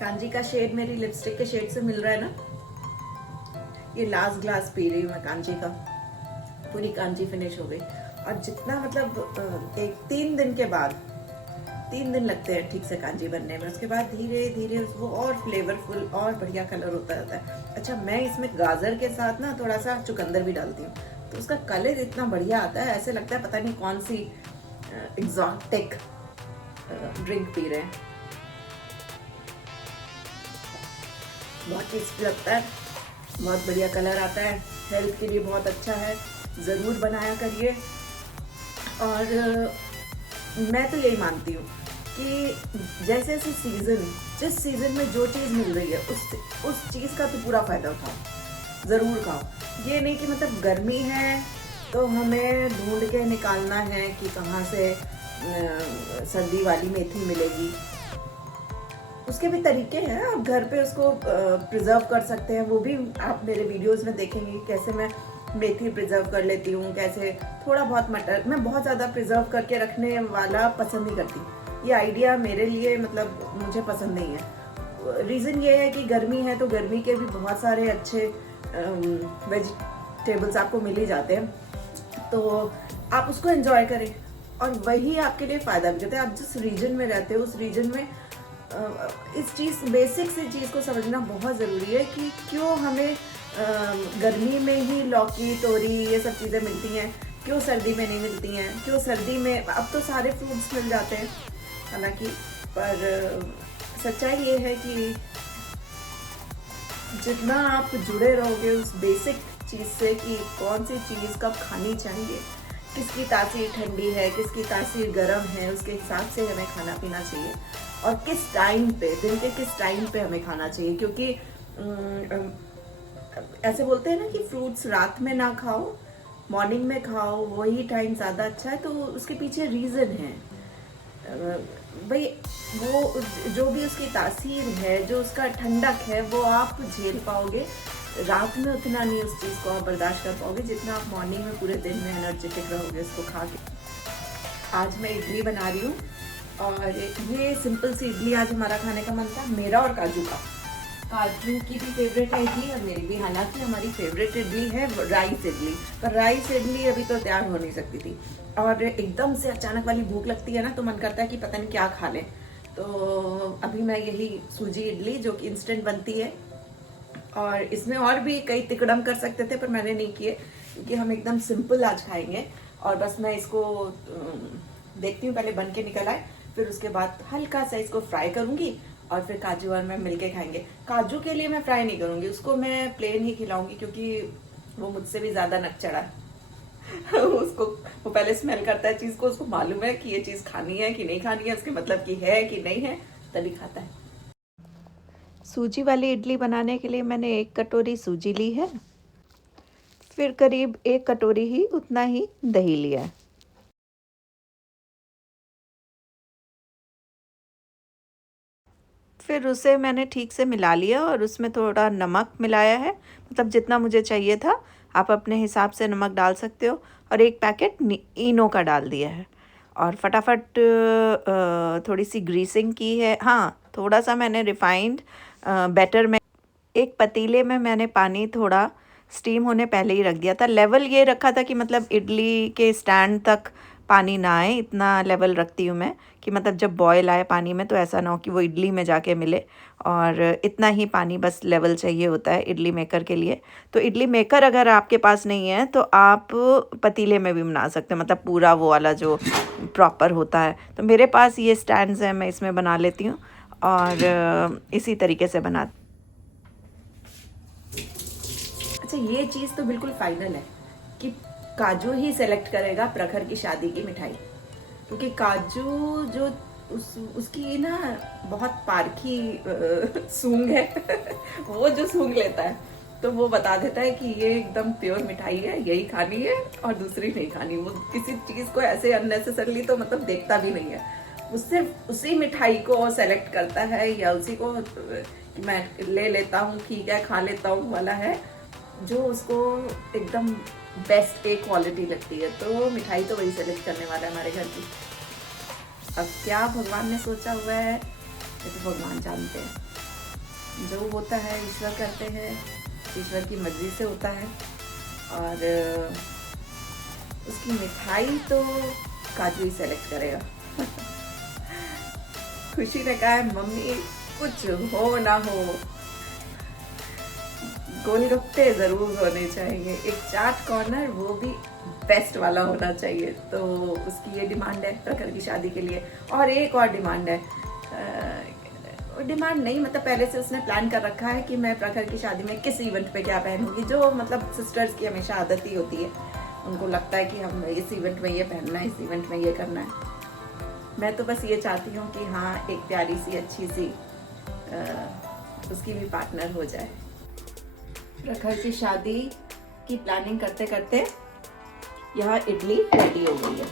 कांजी का शेड मेरी लिपस्टिक के शेड से मिल रहा है ना। ये लास्ट ग्लास पी रही हूँ मैं कांजी का, पूरी कांजी फिनिश हो गई। और जितना मतलब एक 3 दिन के बाद, 3 दिन लगते हैं ठीक से कांजी बनने में, उसके बाद धीरे धीरे वो और फ्लेवरफुल और बढ़िया कलर होता रहता है। अच्छा, मैं इसमें गाजर के साथ ना थोड़ा सा चुकंदर भी डालती हूँ, तो उसका कलर इतना बढ़िया आता है, ऐसे लगता है पता नहीं कौन सी एग्जॉटिक ड्रिंक पी रहे हैं। बहुत टेस्टी लगता है, बहुत बढ़िया कलर आता है, हेल्थ के लिए बहुत अच्छा है, ज़रूर बनाया करिए। और मैं तो यही मानती हूँ कि जैसे जैसे सीज़न, जिस सीज़न में जो चीज़ मिल रही है उस चीज़ का तो पूरा फ़ायदा उठाओ, ज़रूर खाओ। ये नहीं कि मतलब गर्मी है तो हमें ढूंढ के निकालना है कि कहाँ से सर्दी वाली मेथी मिलेगी। उसके भी तरीके हैं, आप घर पे उसको प्रिजर्व कर सकते हैं। वो भी आप मेरे वीडियोस में देखेंगे कैसे मैं मेथी प्रिजर्व कर लेती हूँ, कैसे थोड़ा बहुत मटर। मैं बहुत ज़्यादा प्रिजर्व करके रखने वाला पसंद नहीं करती, ये आइडिया मेरे लिए मतलब मुझे पसंद नहीं है। रीज़न ये है कि गर्मी है तो गर्मी के भी बहुत सारे अच्छे वेजिटेबल्स आपको मिल ही जाते हैं, तो आप उसको एंजॉय करें और वही आपके लिए फ़ायदा भी देता है। आप जिस रीजन में रहते हो उस रीजन में इस चीज़, बेसिक सी चीज़ को समझना बहुत ज़रूरी है कि क्यों हमें गर्मी में ही लौकी, तोरी, ये सब चीज़ें मिलती हैं, क्यों सर्दी में नहीं मिलती हैं, क्यों सर्दी में अब तो सारे फ्रूट्स मिल जाते हैं हालांकि। पर सच्चाई ये है कि जितना आप जुड़े रहोगे उस बेसिक चीज़ से कि कौन सी चीज़ कब खानी चाहिए, किसकी तासीर ठंडी है, किसकी तासीर गर्म है, उसके हिसाब से हमें खाना पीना चाहिए और किस टाइम पे, दिन के किस टाइम पे हमें खाना चाहिए। क्योंकि ऐसे बोलते हैं ना कि फ्रूट्स रात में ना खाओ, मॉर्निंग में खाओ, वही टाइम ज़्यादा अच्छा है। तो उसके पीछे रीज़न है भाई, वो जो भी उसकी तासीर है, जो उसका ठंडक है, वो आप झेल पाओगे रात में, उतना नहीं उस चीज़ को आप बर्दाश्त कर पाओगे जितना आप मॉर्निंग में पूरे दिन में एनर्जेटिक रहोगे उसको खा के। आज मैं इडली बना रही हूँ और ये सिंपल सी इडली आज हमारा खाने का मन था, मेरा और काजू का। काजू की भी फेवरेट है इडली और मेरी भी। हालांकि हमारी फेवरेट इडली है राइस इडली, पर राइस इडली अभी तो तैयार हो नहीं सकती थी और एकदम से अचानक वाली भूख लगती है ना, तो मन करता है कि पता नहीं क्या खा लें। तो अभी मैं यही सूजी इडली जो कि इंस्टेंट बनती है, और इसमें और भी कई तिकड़म कर सकते थे पर मैंने नहीं किए क्योंकि हम एकदम सिंपल आज खाएंगे। और बस मैं इसको देखती हूँ पहले बन के निकल आए, फिर उसके बाद हल्का सा इसको फ्राई करूंगी और फिर काजू और मैं मिलके खाएंगे। काजू के लिए मैं फ्राई नहीं करूंगी, उसको मैं प्लेन ही खिलाऊंगी क्योंकि वो मुझसे भी ज्यादा नक चढ़ा है। उसको वो पहले स्मेल करता है चीज को, उसको मालूम है कि ये चीज खानी है कि नहीं खानी है, उसके मतलब की है कि नहीं है, तभी खाता है। सूजी वाली इडली बनाने के लिए मैंने 1 कटोरी सूजी ली है, फिर करीब 1 कटोरी ही उतना ही दही लिया है। फिर उसे मैंने ठीक से मिला लिया और उसमें थोड़ा नमक मिलाया है, मतलब जितना मुझे चाहिए था। आप अपने हिसाब से नमक डाल सकते हो। और 1 पैकेट इनो का डाल दिया है और फटाफट थोड़ी सी ग्रीसिंग की है। हाँ, थोड़ा सा मैंने रिफाइंड बैटर में एक पतीले में मैंने पानी थोड़ा स्टीम होने पहले ही रख दिया था। लेवल ये रखा था कि मतलब इडली के स्टैंड तक पानी ना आए, इतना लेवल रखती हूँ मैं कि मतलब जब बॉयल आए पानी में तो ऐसा ना हो कि वो इडली में जाके मिले। और इतना ही पानी बस लेवल चाहिए होता है इडली मेकर के लिए। तो इडली मेकर अगर आपके पास नहीं है तो आप पतीले में भी बना सकते हैं, मतलब पूरा वो वाला जो प्रॉपर होता है। तो मेरे पास ये स्टैंड्स हैं, मैं इसमें बना लेती हूँ और इसी तरीके से बना। अच्छा, ये चीज तो बिल्कुल फाइनल है कि काजू ही सेलेक्ट करेगा प्रखर की शादी की मिठाई, क्योंकि काजू जो उसकी ना बहुत पारखी सूंघ है। वो जो सूंघ लेता है तो वो बता देता है कि ये एकदम प्योर मिठाई है, यही खानी है और दूसरी नहीं खानी। वो किसी चीज को ऐसे अननेसेसरली तो मतलब देखता भी नहीं है, वो सिर्फ उसी मिठाई को सेलेक्ट करता है या उसी को मैं ले लेता हूँ, ठीक है खा लेता हूँ वाला है, जो उसको एकदम बेस्ट एक क्वालिटी लगती है। तो मिठाई तो वही सेलेक्ट करने वाला है हमारे घर की। अब क्या भगवान ने सोचा हुआ है ये तो भगवान जानते हैं। जो होता है ईश्वर करते हैं, ईश्वर की मर्जी से होता है। और उसकी मिठाई तो काजू ही सेलेक्ट करेगा। खुशी ने कहा है मम्मी कुछ हो ना हो, गोलगप्पे जरूर होने चाहिए, एक चाट कॉर्नर वो भी बेस्ट वाला होना चाहिए। तो उसकी ये डिमांड है प्रखर की शादी के लिए। और एक और डिमांड है, डिमांड नहीं मतलब पहले से उसने प्लान कर रखा है कि मैं प्रखर की शादी में किस इवेंट पे क्या पहनूंगी, जो मतलब सिस्टर्स की हमेशा आदत ही होती है, उनको लगता है कि हम इस इवेंट में ये पहनना है, इस इवेंट में ये करना है। मैं तो बस ये चाहती हूँ कि हाँ एक प्यारी सी अच्छी सी उसकी भी पार्टनर हो जाए। प्रखर की शादी की प्लानिंग करते करते यहाँ इडली रेडी हो गई है।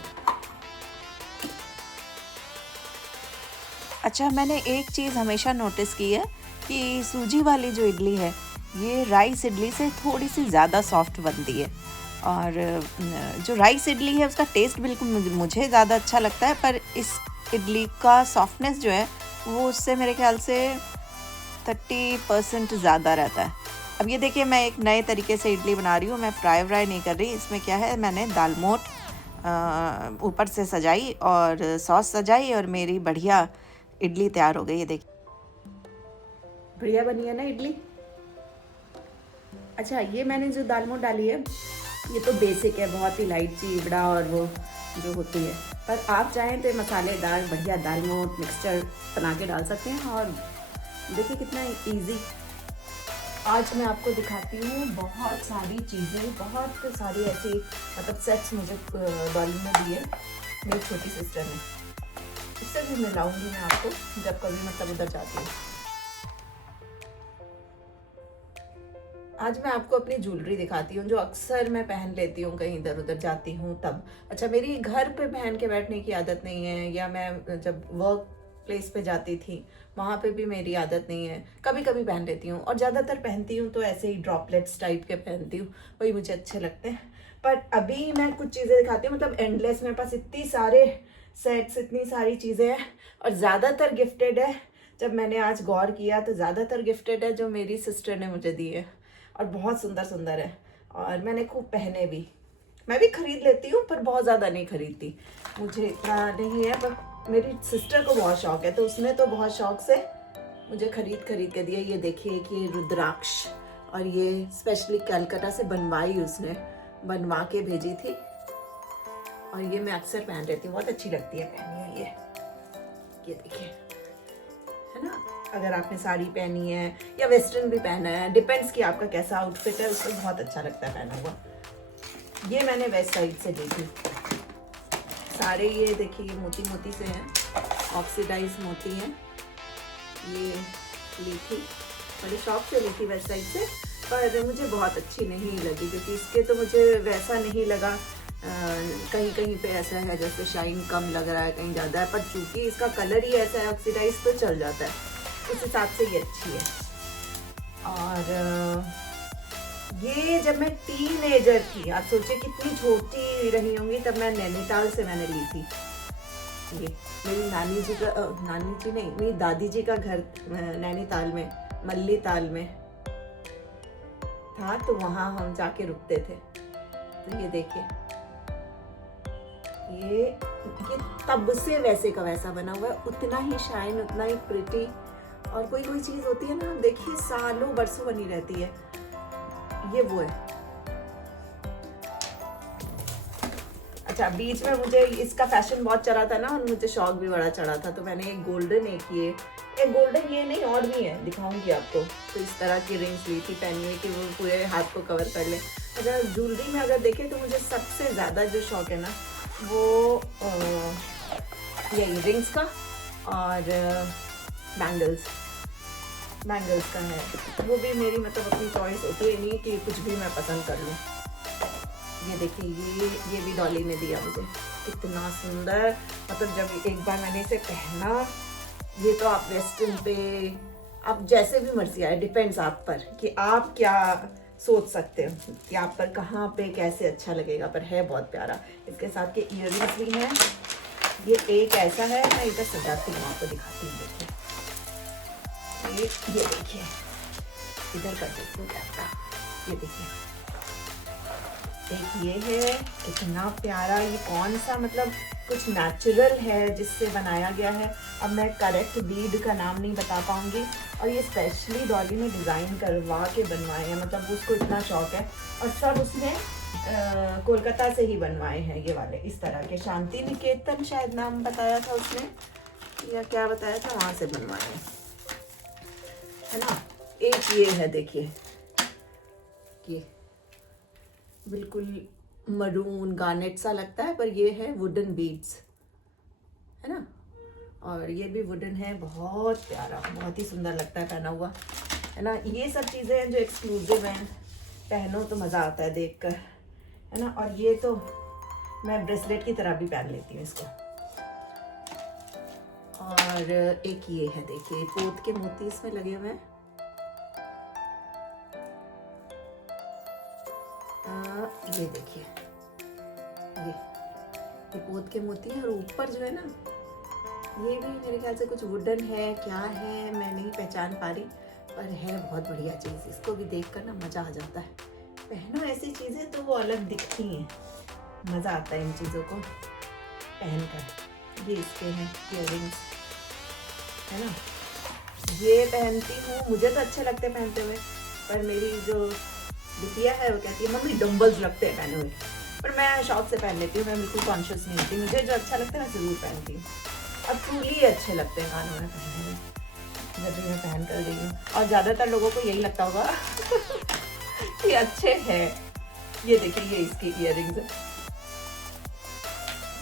अच्छा, मैंने एक चीज़ हमेशा नोटिस की है कि सूजी वाली जो इडली है ये राइस इडली से थोड़ी सी ज़्यादा सॉफ्ट बनती है। और जो राइस इडली है उसका टेस्ट बिल्कुल मुझे ज़्यादा अच्छा लगता है, पर इस इडली का सॉफ्टनेस जो है वो उससे मेरे ख्याल से 30% ज़्यादा रहता है। अब ये देखिए, मैं एक नए तरीके से इडली बना रही हूँ, मैं फ्राई नहीं कर रही। इसमें क्या है, मैंने दाल मोठ ऊपर से सजाई और सॉस सजाई और मेरी बढ़िया इडली तैयार हो गई है। देखिए बढ़िया बनी है ना इडली। अच्छा, ये मैंने जो दाल मोठ डाली है ये तो बेसिक है, बहुत ही लाइट सी इबड़ा और वो जो होती है, पर आप चाहें तो मसालेदार बढ़िया दाल मोठ मिक्सचर बना के डाल सकते हैं। और देखिए कितना इजी। आज मैं आपको दिखाती हूँ बहुत सारी चीज़ें, बहुत सारी ऐसी मतलब सेट्स मुझे डॉली ने दिए मेरी छोटी सिस्टर ने। इससे भी मिलाऊंगी मैं आपको जब कभी मतलब उधर जाती हूँ। आज मैं आपको अपनी ज्वेलरी दिखाती हूँ जो अक्सर मैं पहन लेती हूँ कहीं इधर उधर जाती हूँ तब। अच्छा, मेरी घर पे पहन के बैठने की आदत नहीं है, या मैं जब वर्क प्लेस पे जाती थी वहाँ पे भी मेरी आदत नहीं है, कभी कभी पहन लेती हूँ। और ज़्यादातर पहनती हूँ तो ऐसे ही ड्रॉपलेट्स टाइप के पहनती हूँ, वही मुझे अच्छे लगते हैं। पर अभी मैं कुछ चीज़ें दिखाती हूँ, मतलब एंडलेस, मेरे पास इतनी सारे सेट्स, इतनी सारी चीज़ें हैं और ज़्यादातर गिफ्टेड है। जब मैंने आज गौर किया तो ज़्यादातर गिफ्टेड है जो मेरी सिस्टर ने मुझे दी है और बहुत सुंदर सुंदर है और मैंने खूब पहने भी। मैं भी खरीद लेती हूँ पर बहुत ज़्यादा नहीं खरीदती, मुझे इतना नहीं है, पर मेरी सिस्टर को बहुत शौक है तो उसने तो बहुत शौक से मुझे खरीद के दिया। ये देखिए कि ये रुद्राक्ष, और ये स्पेशली कलकत्ता से बनवाई, उसने बनवा के भेजी थी और ये मैं अक्सर पहन लेती हूँ, बहुत अच्छी लगती है पहनी है ये देखिए, है ना। अगर आपने साड़ी पहनी है या वेस्टर्न भी पहना है, डिपेंड्स कि आपका कैसा आउटफिट है, उसमें बहुत अच्छा लगता है पहना हुआ। ये मैंने वेस्ट साइड से ली थी सारे, ये देखिए ये मोती मोती से हैं, ऑक्सीडाइज मोती हैं। ये ली थी, बड़े शौक से ली थी वेस्ट साइड से, पर मुझे बहुत अच्छी नहीं लगी क्योंकि इसके तो मुझे वैसा नहीं लगा। कहीं कहीं पे ऐसा है जैसे शाइन कम लग रहा है, कहीं ज़्यादा है, पर चूंकि इसका कलर ही ऐसा है ऑक्सीडाइज तो चल जाता है, उस हिसाब से ये अच्छी है। और ये जब मैं टीनेजर थी, आप सोचिए कितनी छोटी रही होंगी तब, मैं नैनीताल से मैंने ली थी। ये मेरी नानी जी का, नानी जी नहीं, मेरी दादी जी का घर नैनीताल में मल्ली ताल में था, तो वहाँ हम जाके रुकते थे। तो ये देखिए ये तब से वैसे का वैसा बना हुआ है, उतना ही शाइन, उतना ही प्रिटी। और कोई कोई चीज होती है ना, देखिए सालों बरसों बनी रहती है, ये वो है। अच्छा, बीच में मुझे इसका फैशन बहुत चला था ना और मुझे शौक भी बड़ा चढ़ा था, तो मैंने एक गोल्डन, एक गोल्डन ये नहीं और भी है, दिखाऊंगी आपको। तो इस तरह की रिंग्स ली थी पहनी हुई कि वो पूरे हाथ को कवर कर ले। अगर ज्वेलरी में अगर देखें तो मुझे सबसे ज़्यादा जो शौक है ना वो यही रिंग्स का और बैंगल्स का है। वो भी मेरी मतलब अपनी चॉइस होती है, नहीं कि कुछ भी मैं पसंद कर लूँ। ये देखिए ये भी डॉली ने दिया मुझे, इतना सुंदर। मतलब जब एक बार मैंने इसे पहना, ये तो आप वेस्टर्न पे आप जैसे भी मर्जी आए, डिपेंड्स आप पर कि आप क्या सोच सकते हो कि आप पर कहाँ पे कैसे अच्छा लगेगा, पर है बहुत प्यारा। इसके साथ के इयररिंग्स भी हैं। ये एक ऐसा है, मैं इधर सजाती हूँ आपको दिखाती हूँ। देखिए ये देखिए, इधर कर देती हूँ कैमरा। ये देखिए, एक ये है, कितना प्यारा। ये कौन सा, मतलब कुछ नेचुरल है जिससे बनाया गया है। अब मैं करेक्ट बीड का नाम नहीं बता पाऊंगी। और ये स्पेशली डॉली ने डिज़ाइन करवा के बनवाए हैं, मतलब उसको इतना शौक है। और सब उसने कोलकाता से ही बनवाए हैं ये वाले, इस तरह के। शांति निकेतन शायद नाम बताया था उसने, या क्या बताया था, वहाँ से बनवाए हैं, है ना। एक ये है, देखिए, ये बिल्कुल मरून गार्नेट सा लगता है, पर ये है वुडन बीड्स, है ना। और ये भी वुडन है, बहुत प्यारा, बहुत ही सुंदर लगता है पहना हुआ, है ना। ये सब चीज़ें हैं जो एक्सक्लूसिव हैं, पहनो तो मज़ा आता है देखकर, है ना। और ये तो मैं ब्रेसलेट की तरह भी पहन लेती हूँ इसको। और एक ये है, देखिए, पोत के मोती इसमें लगे हुए हैं। ये देखिए, ये पोत के मोती है। और ऊपर जो है ना, ये भी मेरे ख्याल से कुछ वुडन है, क्या है मैं नहीं पहचान पा रही, पर है बहुत बढ़िया चीज़। इसको भी देखकर ना मज़ा आ जाता है। पहनो ऐसी चीज़ें तो वो अलग दिखती हैं, मज़ा आता है इन चीज़ों को पहनकर। ये इसके हैं इयररिंग्स, है ना। ये पहनती हूँ, मुझे तो अच्छे लगते हैं पहनते हुए, पर मेरी जो बिटिया है वो कहती है मम्मी डम्बल्स लगते हैं पहने हुए। पर मैं शौक से पहन लेती हूँ, मैं बिल्कुल कॉन्शियस नहीं होती। मुझे जो अच्छा लगता है मैं ज़रूर पहनती हूँ। अब ट्रूली अच्छे लगते हैं कानों में पहनने में, जब भी मैं पहन कर गई हूँ। और ज़्यादातर लोगों को यही लगता होगा कि अच्छे हैं। ये देखिए, ये इसके इयररिंग्स है,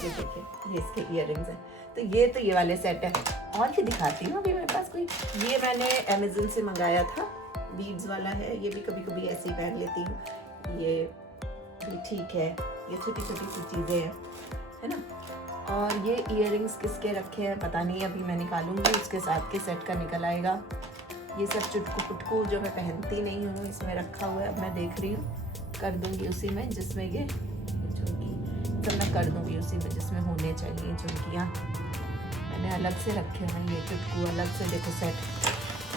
ये देखिए, ये इसके इयररिंग्स है। तो ये वाले सेट है। और भी दिखाती हूँ अभी मेरे पास कोई। ये मैंने अमेज़न से मंगाया था, बीड्स वाला है। ये भी कभी कभी ऐसे ही पहन लेती हूँ, ये भी ठीक है। ये छोटी छोटी सी चीज़ें हैं, है ना। और ये इयररिंग्स किसके रखे हैं पता नहीं, अभी मैं निकालूंगी, उसके साथ के सेट का निकल आएगा। ये सब चुटकू पुटकू जो मैं पहनती नहीं हूँ इसमें रखा हुआ है। अब मैं देख रही हूँ, कर दूंगी उसी में जिसमें ये झुमकी, तो मैं कर दूंगी उसी में जिसमें होने चाहिए झुमकियाँ। मैंने अलग से रखे हैं, ये चुटकू अलग से, देखो सेट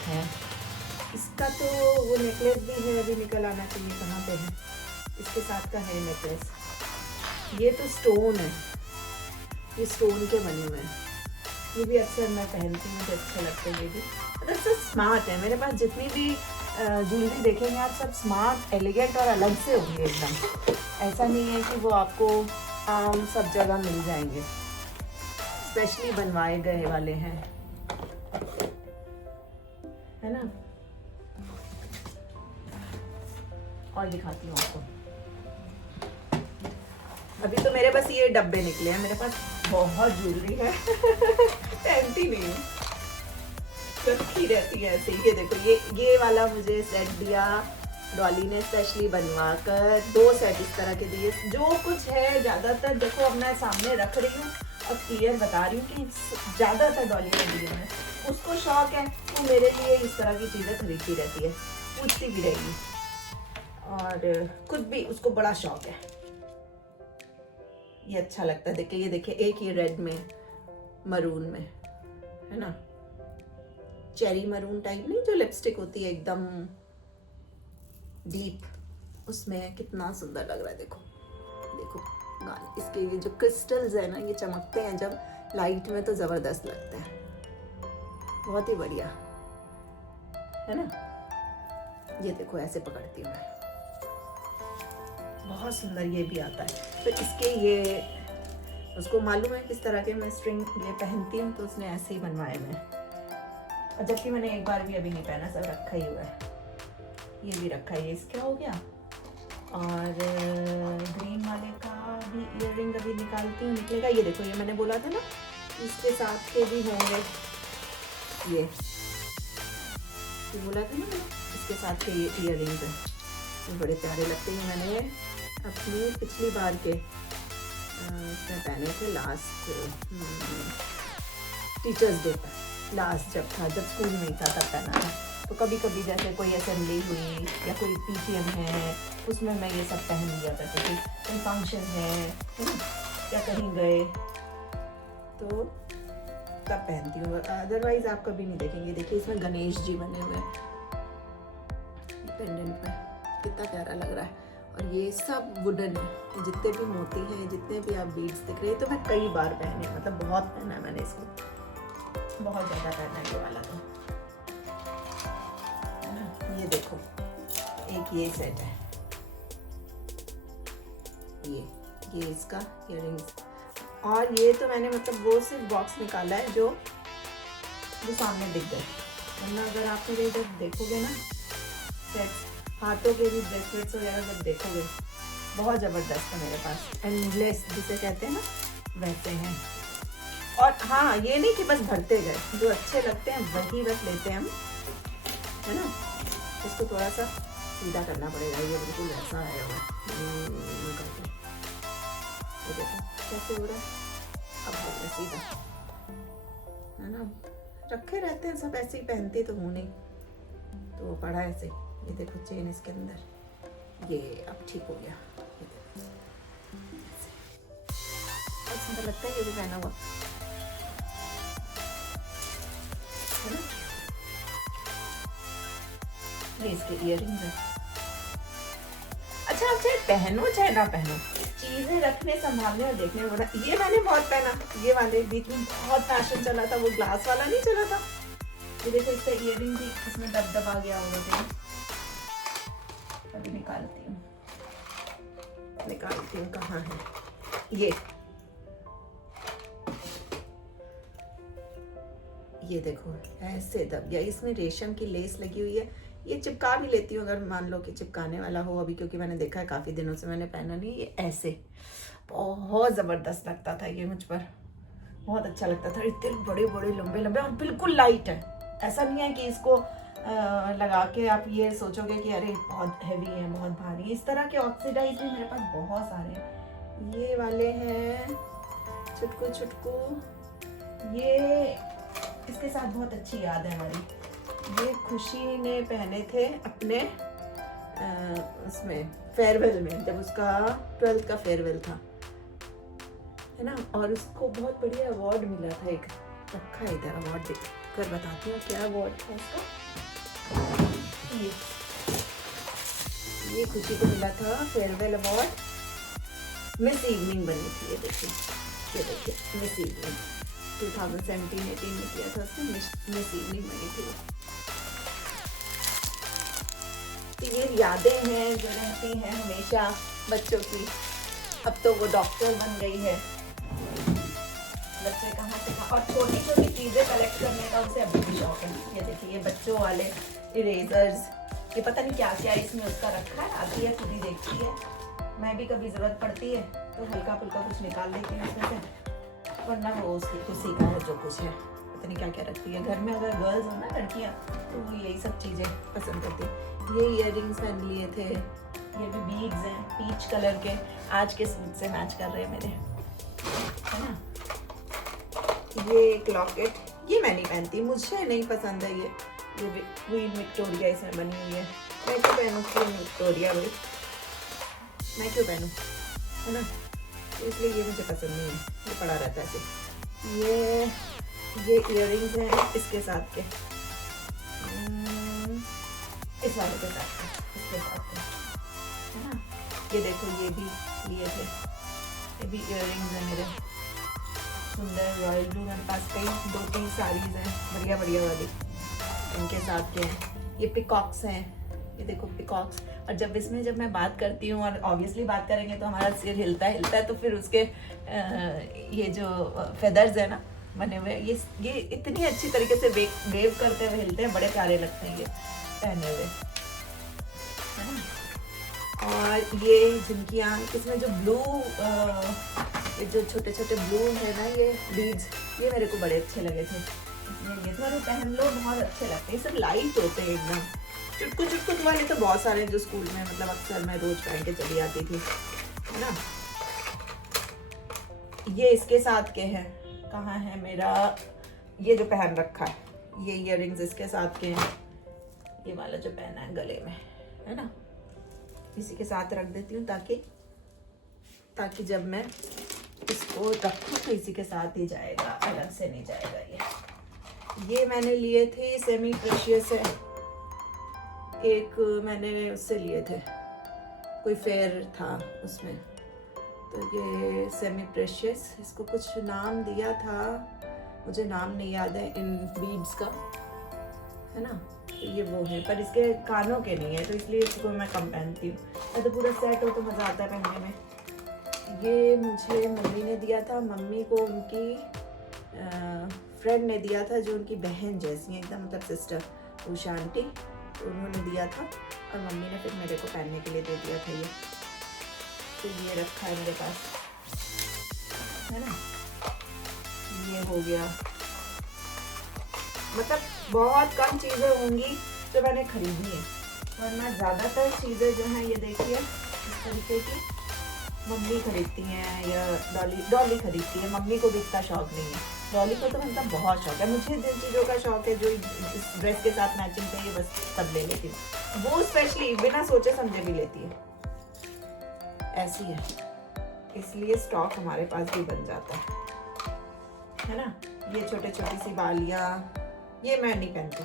है इसका। तो वो नेकलेस भी है, अभी निकल आना चाहिए, कहाँ पे है। इसके साथ का है नेकलेस। ये तो स्टोन है, ये स्टोन के बने हुए हैं। ये भी अक्सर मैं पहनती हूँ, मुझे अच्छे लगते हैं ये भी। मतलब सब स्मार्ट है। मेरे पास जितनी भी ज्वेलरी देखेंगे आप, सब स्मार्ट, एलिगेंट और अलग से होंगे एकदम। ऐसा नहीं है कि वो आपको आम सब जगह मिल जाएंगे, स्पेशली बनवाए गए वाले हैं, है ना। और दिखाती हूँ आपको। अभी तो मेरे पास ये डब्बे निकले हैं, मेरे पास बहुत ज्वेलरी है पहनती नहीं हूँ, रखी रहती है ऐसे ही। ये देखो, ये वाला मुझे सेट दिया डॉली ने स्पेशली बनवा कर। 2 सेट इस तरह के दिए। जो कुछ है ज़्यादातर देखो, अब मैं सामने रख रही हूँ, अब क्लियर बता रही हूँ कि ज़्यादातर डॉली ने दिए हैं। उसको शौक है, वो मेरे लिए इस तरह की चीज़ें खरीदती रहती है, पूछती भी रहेगी। और खुद भी उसको बड़ा शौक है। ये अच्छा लगता है, देखिए, ये देखिए, एक ये रेड में, मरून में, है ना, चेरी मरून टाइप नहीं, जो लिपस्टिक होती है एकदम डीप, उसमें कितना सुंदर लग रहा है। देखो देखो गाने, इसके ये जो क्रिस्टल्स है ना, ये चमकते हैं जब लाइट में, तो जबरदस्त लगता है, बहुत ही बढ़िया, है ना। ये देखो, ऐसे पकड़ती हूँ मैं, बहुत सुंदर ये भी आता है। तो इसके ये, उसको मालूम है किस तरह के मैं स्ट्रिंग ये पहनती हूँ, तो उसने ऐसे ही बनवाए मैं। और जबकि मैंने एक बार भी अभी नहीं पहना, सब रखा ही हुआ है। ये भी रखा है, ये इसका हो गया। और ग्रीन वाले का भी इयररिंग अभी निकालती हूँ, निकलेगा। ये देखो, ये मैंने बोला था ना, इसके साथ के भी होंगे, ये बोला था ना मैंने, इसके साथ के ये इयररिंग्स हैं, ये बड़े प्यारे लगते हैं। मैंने अपनी पिछली बार के इसमें पहने थे, लास्ट टीचर्स डे पर, लास्ट जब था, जब स्कूल में ही था तब पहना था। तो कभी कभी जैसे कोई असेंबली हुई या कोई पीटीएम है, उसमें मैं ये सब पहन लिया करती थी। कोई फंक्शन है ना, या कहीं गए तो तब पहनती हूँ, अदरवाइज आप कभी नहीं देखेंगे। देखिए इसमें गणेश जी बने हुए हैं पेंडेंट में, कितना प्यारा लग रहा है। और ये सब वुडन है, जितने भी मोती हैं, जितने भी आप बीड्स दिख रहे हैं, तो मैं कई बार पहने, मतलब बहुत पहना है मैंने इसको, बहुत ज़्यादा पहना है ये वाला तो, है ना। ये देखो एक ये सेट है, ये इसका इयररिंग्स। और ये तो मैंने मतलब वो सिर्फ बॉक्स निकाला है जो सामने दिख गए, वरना अगर आप मेरे इधर देखोगे ना सेट्स, हाथों के भी ब्रेसलेट्स वगैरह जब देखोगे, बहुत ज़बरदस्त है मेरे पास। एंडलेस जिसे कहते हैं ना, वैसे हैं। और हाँ, ये नहीं कि बस भरते गए, जो अच्छे लगते हैं वही बस लेते हैं हम, है ना। इसको थोड़ा सा सीधा करना पड़ेगा, ये बिल्कुल ऐसा आया हुआ है, ये देखो कैसे हो रहा है, अब हो गया सीधा, है ना। रखे रहते हैं सब ऐसे ही, पहनती तो हूँ नहीं, तो वो पड़ा ऐसे। ये देखो चेन इसके अंदर, ये अब ठीक हो गया। ये देखो बहुत सुंदर लगता है ये भी पहना हुआ, है ना। ये इसके इयररिंग्स है। अच्छा, आप चाहे पहनो चाहे ना पहनो, चीजें रखने संभालने और देखने में बड़ा, ये मैंने बहुत पहना। ये वाले बीच में बहुत फैशन चला था, वो ग्लास वाला नहीं चला था। ये देखो इसका इयररिंग भी इसमें दबदबा गया होगा, अभी निकालती हूँ कहाँ है ये देखो ऐसे दब गया। इसमें रेशम की लेस लगी हुई है, ये चिपका भी लेती हूँ अगर मान लो कि चिपकाने वाला हो अभी, क्योंकि मैंने देखा है काफ़ी दिनों से मैंने पहना नहीं। ये ऐसे बहुत ज़बरदस्त लगता था ये मुझ पर, बहुत अच्छा लगता था। इतने बड़े बड़े लंबे लंबे और बिल्कुल लाइट है, ऐसा नहीं है कि इसको लगा के आप ये सोचोगे कि अरे बहुत हैवी है, बहुत भारी है। इस तरह के ऑक्सीडाइज भी मेरे पास बहुत सारे हैं। ये वाले हैं छुटकू छुटकू, ये इसके साथ बहुत अच्छी याद है हमारी। ये खुशी ने पहने थे अपने उसमें फेयरवेल में, जब उसका 12th का फेयरवेल था, है ना। और उसको बहुत बढ़िया अवार्ड मिला था, एक रखा है इधर, अवार्ड देख कर बताती हूँ क्या अवार्ड था उसका। ये खुशी को मिला था फेयरवेल अवार्ड, मिस इवनिंग बनी थी। ये देखिए मिस इवनिंग 2017-18 में किया था उसने, मिस इवनिंग बनी थी। तो ये यादें हैं जो रहती हैं हमेशा बच्चों की। अब तो वो डॉक्टर बन गई है, बच्चे कहाँ से और छोटी छोटी चीज़ें कलेक्ट करने का उसे अभी भी शौक है। ये देखिए ये बच्चों वाले इरेजर्स, ये पता नहीं क्या क्या इसमें उसका रखा है, आती है खुद ही देखती है। मैं भी कभी ज़रूरत पड़ती है तो हल्का फुल्का कुछ निकाल लेती हूँ उसमें से, वरना वो उसकी खुशी का है जो कुछ है, पता नहीं क्या क्या रखती है। घर में अगर गर्ल्स हो ना, लड़कियाँ, तो वो यही सब चीज़ें पसंद करती है। ये इयररिंग्स मैंने लिए थे, ये भी बीड्स हैं पीच कलर के, आज के सूट से मैच कर रहे हैं मेरे, है ना। ये एक लॉकेट, ये मैं नहीं पहनती, मुझे नहीं पसंद है ये क्वीन विक्टोरिया इसमें बनी हुई है। मैं क्यों पहनूँ क्वीन विक्टोरिया भाई, मैं क्यों पहनूँ, है ना। तो इसलिए ये मुझे पसंद नहीं है, ये पड़ा रहता है ऐसे। ये इयररिंग्स हैं इसके साथ के, इस वाले के साथ के, इसके साथ के, है ना। ये देखो ये भी लिए थे, ये भी इयररिंग्स हैं मेरे सुंदर रॉयल ब्लू। मेरे पास कई 2-3 साड़ीज हैं बढ़िया बढ़िया वाली, इनके साथ के हैं। ये पिकॉक्स हैं, ये देखो पिकॉक्स। और जब मैं बात करती हूँ, और ऑब्वियसली बात करेंगे तो हमारा सिर हिलता है, तो फिर उसके ये जो फेदर्स है ना बने हुए, ये इतनी अच्छी तरीके से वेव करते हुए हिलते हैं, बड़े प्यारे लगते हैं ये पहने हुए, है ना। और ये झुमकियाँ, इसमें जो ब्लू ये जो छोटे छोटे ब्लू है ना ये बीड्स, ये मेरे को बड़े अच्छे लगे थे। ये थोड़े पहन लो बहुत अच्छे लगते हैं, सब लाइट होते हैं एकदम। चुटकू चुटकू वाले तो बहुत सारे हैं जो स्कूल में मतलब अक्सर मैं रोज पहन के चली आती थी, है ना। ये इसके साथ के हैं, कहाँ है मेरा, ये जो पहन रखा है, ये इयररिंग्स इसके साथ के हैं। ये वाला जो पहना है गले में, है ना, इसी के साथ रख देती हूँ ताकि जब मैं इसको रखो तो इसी के साथ ही जाएगा, अलग से नहीं जाएगा। ये मैंने लिए थे, सेमी प्रेशियस है, एक मैंने उससे लिए थे, कोई फेयर था उसमें, तो ये सेमी प्रेशियस, इसको कुछ नाम दिया था, मुझे नाम नहीं याद है, इन बीड्स का है ना, तो ये वो है, पर इसके कानों के नहीं है, तो इसलिए इसको मैं कम पहनती हूँ। तो पूरा सेट हो तो मज़ा आता है पहनने में। ये मुझे मम्मी ने दिया था, मम्मी को उनकी फ्रेंड ने दिया था, जो उनकी बहन जैसी है एकदम, मतलब सिस्टर, उषा आंटी, तो उन्होंने दिया था, और मम्मी ने फिर मेरे को पहनने के लिए दे दिया था ये। तो ये रखा है मेरे पास, है ना। ये हो गया, मतलब बहुत कम चीज़ें होंगी जो मैंने खरीदी है, वरना ज़्यादातर चीज़ें जो हैं, ये देखिए इस तरीके की मम्मी खरीदती हैं या डॉली खरीदती है। मम्मी को भी इतना शौक नहीं है, डॉली को तो मतलब बहुत शौक है। मुझे जिन चीज़ों का शौक है जो इस ड्रेस के साथ मैचिंग चाहिए, बस सब ले लेती हूँ। वो स्पेशली बिना सोचे समझे भी लेती है, ऐसी है, इसलिए स्टॉक हमारे पास भी बन जाता है ना। ये छोटे छोटी सी बालियाँ, ये मैं नहीं पहनती।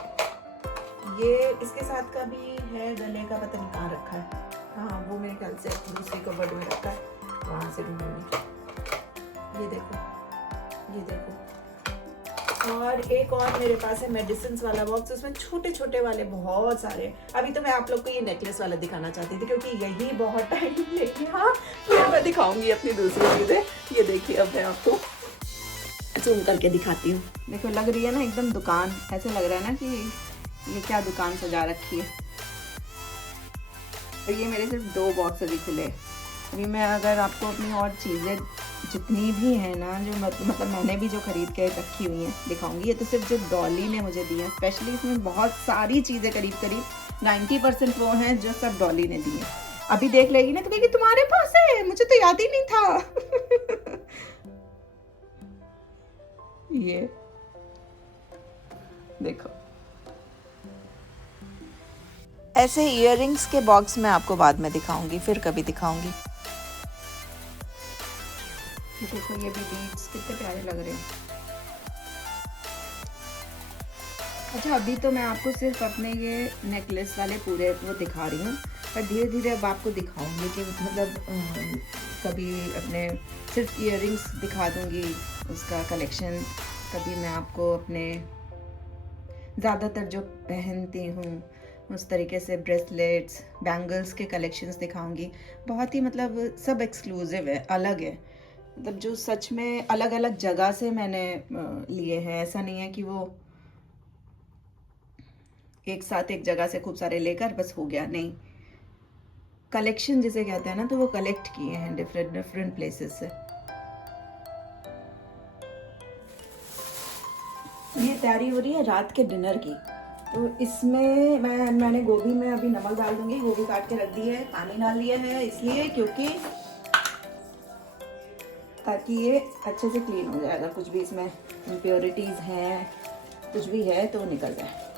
ये इसके साथ का भी है, गले का पता नहीं कहाँ रखा है, हाँ वो मेरे ख्याल से दूसरी कबर्ड में रखा है, वहाँ से ढूंढूंगी। ये देखो, ये देखो। और एक और मेरे पास है मेडिसिन वाला बॉक्स, उसमें छोटे छोटे वाले बहुत सारे। अभी तो मैं आप लोग को ये नेकलेस वाला दिखाना चाहती थी, क्योंकि यही बहुत टाइम लेगी। हाँ, फिर मैं दिखाऊंगी अपनी दूसरी चीज़ें। ये देखिए, अब मैं आपको जूम करके दिखाती हूँ। देखो, लग रही है ना एकदम दुकान, ऐसे लग रहा है ना कि ये क्या दुकान सजा रखी है। तो ये मेरे सिर्फ 2 बॉक्स अभी खुले। अभी मैं अगर आपको अपनी और चीज़ें जितनी भी हैं ना, जो मतलब मैंने भी जो खरीद के रखी हुई हैं, दिखाऊंगी। ये तो सिर्फ जो डॉली ने मुझे दी है, स्पेशली इसमें बहुत सारी चीज़ें, करीब करीब 90% वो हैं जो सब डॉली ने दी हैं। अभी देख लेगी ना तो कहेगी तुम्हारे पास है, मुझे तो याद ही नहीं था। ये देखो, ऐसे इयररिंग्स के बॉक्स मैं आपको बाद में दिखाऊंगी, फिर कभी दिखाऊंगी। ये देखो, ये भी बीड्स कितने प्यारे लग रहे हैं। अच्छा, अभी तो मैं आपको सिर्फ अपने ये नेकलेस वाले पूरे वो दिखा रही हूँ, पर धीरे धीरे अब आपको दिखाऊंगी कि मतलब कभी अपने सिर्फ इयररिंग्स दिखा दूंगी उसका कलेक्शन, कभी मैं आपको अपने ज़्यादातर जो पहनती हूँ उस तरीके से ब्रेसलेट्स, बैंगल्स के कलेक्शंस दिखाऊंगी। बहुत ही मतलब सब एक्सक्लूसिव है, अलग है, मतलब जो सच में अलग अलग जगह से मैंने लिए हैं। ऐसा नहीं है कि वो एक साथ एक जगह से खूब सारे लेकर बस हो गया, नहीं। कलेक्शन जिसे कहते हैं ना, तो वो कलेक्ट किए हैं डिफरेंट डिफरेंट प्लेसेस से। ये तैयारी हो रही है रात के डिनर की, तो इसमें मैंने गोभी में अभी नमक डाल दूंगी। गोभी काट के रख दी है, पानी डाल लिया है, इसलिए क्योंकि ताकि ये अच्छे से क्लीन हो जाएगा, कुछ भी इसमें इम्प्योरिटीज हैं, कुछ भी है तो निकल जाए।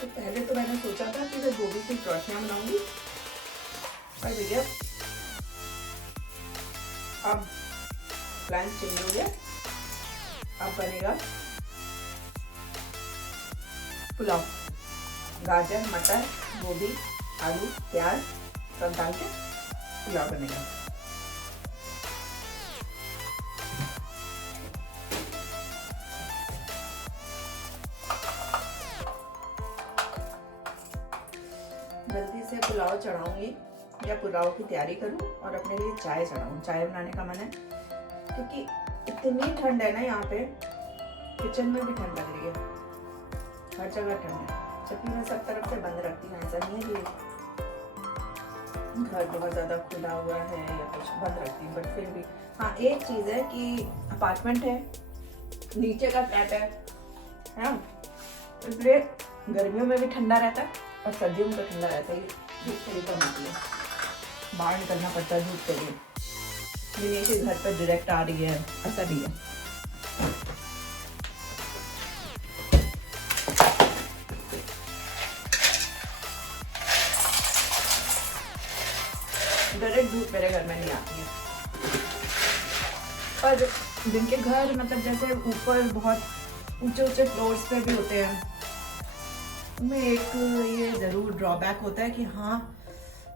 तो पहले तो मैंने सोचा था कि मैं गोभी की परौठियाँ बनाऊंगी, पर भैया अब प्लान चेंज हो गया। अब बनेगा पुलाव, गाजर, मटर, गोभी, आलू, प्याज सब डाल के पुलाव बनेगा। जल्दी से पुलाव चढ़ाऊंगी या पुलाव की तैयारी करूं और अपने लिए चाय चढ़ाऊं। चाय बनाने का मन है, क्योंकि इतनी ठंड है ना यहाँ पे, किचन में भी ठंड लग रही है, हर जगह ठंड है। जबकि मैं सब तरफ से बंद रखती हूँ, ऐसा नहीं है कि घर बहुत ज़्यादा खुला हुआ है या कुछ, बंद रखती हूँ, बट फिर भी हाँ, एक चीज़ है कि अपार्टमेंट है, नीचे का फ्लैट है ना, इसलिए गर्मियों में भी ठंडा रहता है और सर्दियों में तो ठंडा रहता है। धूप के लिए कम होती है, बाहर निकलना पड़ता है धूप के लिए, ये नहीं कि घर पर डायरेक्ट आ रही है, ऐसा नहीं है। डायरेक्ट धूप मेरे घर में नहीं आती है। पर जिनके घर मतलब जैसे ऊपर बहुत ऊंचे ऊंचे फ्लोर्स पे भी होते हैं, उनमें एक ये ज़रूर ड्रॉबैक होता है कि हाँ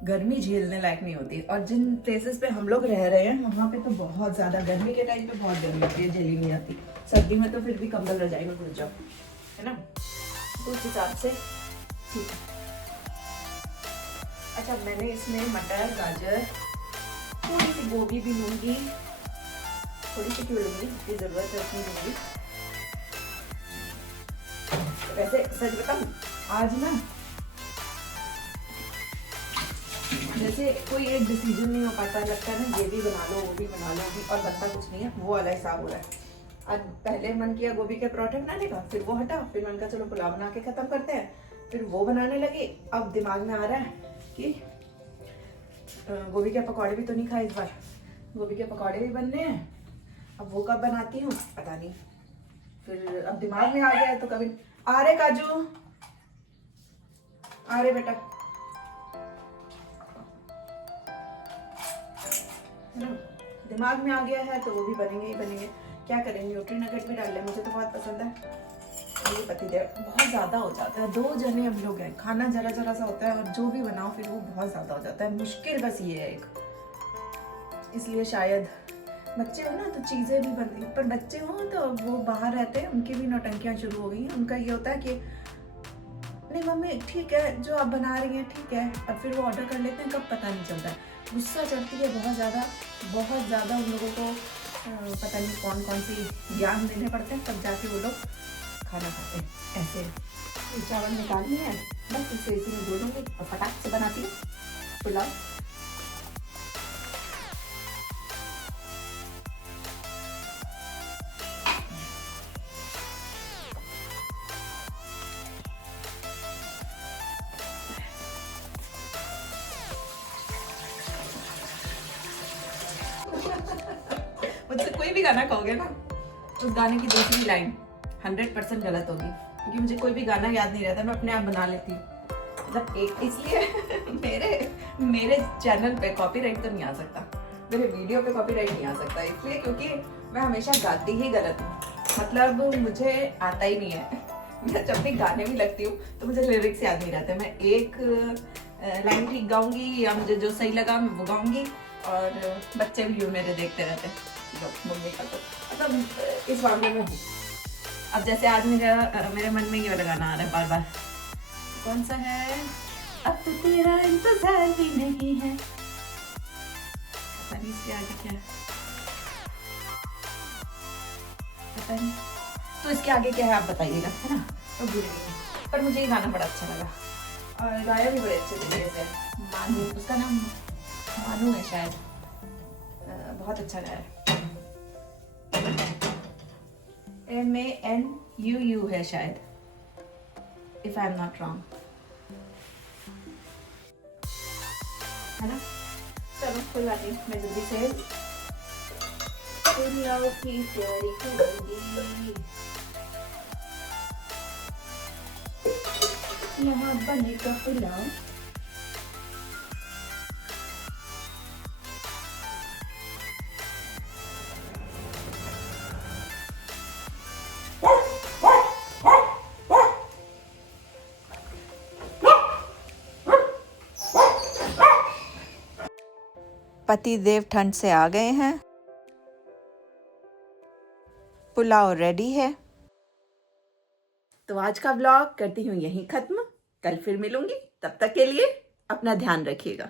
गर्मी झेलने लायक नहीं होती। और जिन प्लेसेस पे हम लोग रह रहे हैं वहाँ पे तो बहुत ज़्यादा गर्मी के टाइम पे बहुत गर्मी होती है, झेली नहीं आती। सर्दी में तो फिर भी कंबल रजाई में घुस जाओ, है ना, तो उस हिसाब से ठीक है। अच्छा, मैंने इसमें मटर, गाजर, थोड़ी सी गोभी भी लूँगी, थोड़ी सी क्यों लूँगी, जितनी ज़रूरत है उतनी लूँगी। वैसे सच बताऊँ, आज ना जैसे कोई एक डिसीजन नहीं हो पाता, लगता है ना ये भी बना लो वो भी बना लो, भी और बनता कुछ नहीं है, वो वाला हिसाब हो रहा है। आज पहले मन किया गोभी के पराठे बनाने का, फिर वो हटा, फिर मन का चलो पुलाव बना के खत्म करते हैं, फिर वो बनाने लगी। अब दिमाग में आ रहा है कि गोभी के पकौड़े भी तो नहीं खाए इस बार, गोभी के पकौड़े भी बनने हैं, अब वो कब बनाती हूँ पता नहीं। फिर अब दिमाग में आ गया है तो कभी आ रहे काजू, आ रहे बेटा, दिमाग में आ गया है तो वो भी बनेंगे ही बनेंगे। क्या करेंगे, न्यूट्री नगेट भी डाल लें, मुझे तो बहुत पसंद है। ये पतिदेव बहुत ज़्यादा हो जाता है, 2 जने हम लोग हैं, खाना जरा जरा सा होता है और जो भी बनाओ फिर वो बहुत ज़्यादा हो जाता है। मुश्किल बस ये है एक, इसलिए शायद बच्चे हो ना तो चीज़ें भी बनती, पर बच्चे हो तो वो बाहर रहते हैं, उनकी भी नौटंकियाँ शुरू हो गई हैं। उनका ये होता है कि नहीं मम्मी ठीक है जो आप बना रही हैं ठीक है, अब फिर वो ऑर्डर कर लेते हैं, कब पता नहीं चलता है। गुस्सा चढ़ती है बहुत ज़्यादा उन लोगों को पता नहीं कौन कौन सी ज्ञान देने पड़ते हैं, तब जाके वो लोग खाना खाते हैं। ऐसे चावल निकालनी है बस, इसे इसी में धो दूँगी और फटाक से बनाती हूँ पुलाव। मुझसे कोई भी गाना कहोगे ना, उस गाने की दूसरी लाइन 100% गलत होगी, क्योंकि मुझे कोई भी गाना याद नहीं रहता, मैं अपने आप बना लेती हूँ। मतलब एक इसलिए मेरे चैनल पे कॉपीराइट तो नहीं आ सकता, मेरे वीडियो पे कॉपीराइट नहीं आ सकता, इसलिए क्योंकि मैं हमेशा गाती ही गलत हूँ। मतलब मुझे आता ही नहीं है। मैं जब भी गाने भी लगती हूँ तो मुझे लिरिक्स याद नहीं रहते, मैं एक लाइन ठीक गाऊंगी या मुझे जो सही लगा मैं वो गाऊंगी, और बच्चे भी मेरे देखते रहते हैं मम्मी का, तो मतलब इस मामले में हूँ। अब जैसे आज मेरे मन में ये वाला गाना आ रहा है बार बार, कौन सा है, अब तो तेरा इंतजार भी नहीं है, पता नहीं इसके आगे क्या है, पता नहीं, तो इसके आगे क्या है आप बताइएगा, है ना, तो बुरी नहीं। पर मुझे ये गाना बड़ा अच्छा लगा और गाया भी बड़े अच्छे तरीके से। मानू, उसका नाम मानू है शायद, बहुत अच्छा गाया है। MANUU है शायद, if I am not wrong, है ना। चलो कोई बात नहीं, मैं जल्दी से पुलाव की तैयारी करूंगी। यहाँ बनेगा पुलाव, पति देव ठंड से आ गए हैं, पुलाव रेडी है। तो आज का व्लॉग करती हूँ यहीं खत्म, कल फिर मिलूंगी, तब तक के लिए अपना ध्यान रखिएगा।